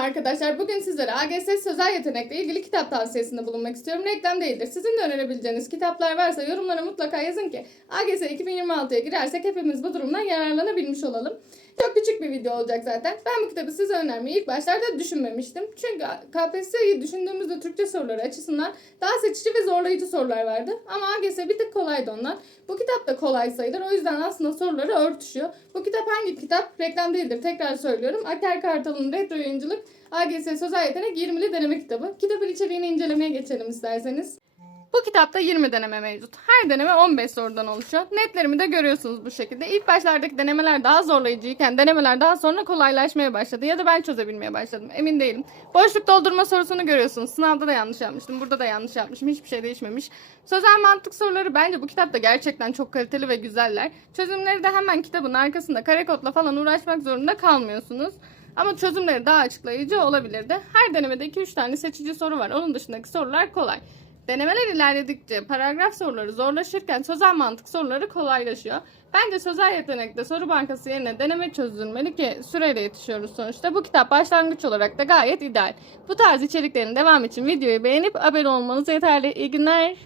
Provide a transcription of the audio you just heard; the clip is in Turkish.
arkadaşlar. Bugün sizlere AGS sözel yetenekle ilgili kitap tavsiyesinde bulunmak istiyorum. Reklam değildir. Sizin de önerebileceğiniz kitaplar varsa yorumlara mutlaka yazın ki AGS 2026'ya girersek hepimiz bu durumdan yararlanabilmiş olalım. Çok küçük bir video olacak zaten. Ben bu kitabı size önermeyi ilk başlarda düşünmemiştim. Çünkü KPSS'yi düşündüğümüzde Türkçe soruları açısından daha seçici ve zorlayıcı sorular vardı. Ama AGS bir tık kolaydı ondan. Bu kitap da kolay sayılır. O yüzden aslında soruları örtüşüyor. Bu kitap hangi kitap? Reklam değildir. Tekrar söylüyorum. Aker Kartal'ın Retro Yayıncılık AGS Sözel Yetenek 20'li deneme kitabı. Kitabın içeriğini incelemeye geçelim isterseniz. Bu kitapta 20 deneme mevcut. Her deneme 15 sorudan oluşuyor. Netlerimi de görüyorsunuz bu şekilde. İlk başlardaki denemeler daha zorlayıcıyken denemeler daha sonra kolaylaşmaya başladı. Ya da ben çözebilmeye başladım. Emin değilim. Boşluk doldurma sorusunu görüyorsunuz. Sınavda da yanlış yapmıştım. Burada da yanlış yapmışım. Hiçbir şey değişmemiş. Sözel mantık soruları bence bu kitapta gerçekten çok kaliteli ve güzeller. Çözümleri de hemen kitabın arkasında kare kodla falan uğraşmak zorunda kalmıyorsunuz. Ama çözümleri daha açıklayıcı olabilirdi. Her denemede 2-3 tane seçici soru var. Onun dışındaki sorular kolay. Denemeler ilerledikçe paragraf soruları zorlaşırken sözel mantık soruları kolaylaşıyor. Bence sözel yetenekte soru bankası yerine deneme çözülmeli ki süreyle yetişiyoruz sonuçta. Bu kitap başlangıç olarak da gayet ideal. Bu tarz içeriklerin devam için videoyu beğenip abone olmanız yeterli. İyi günler.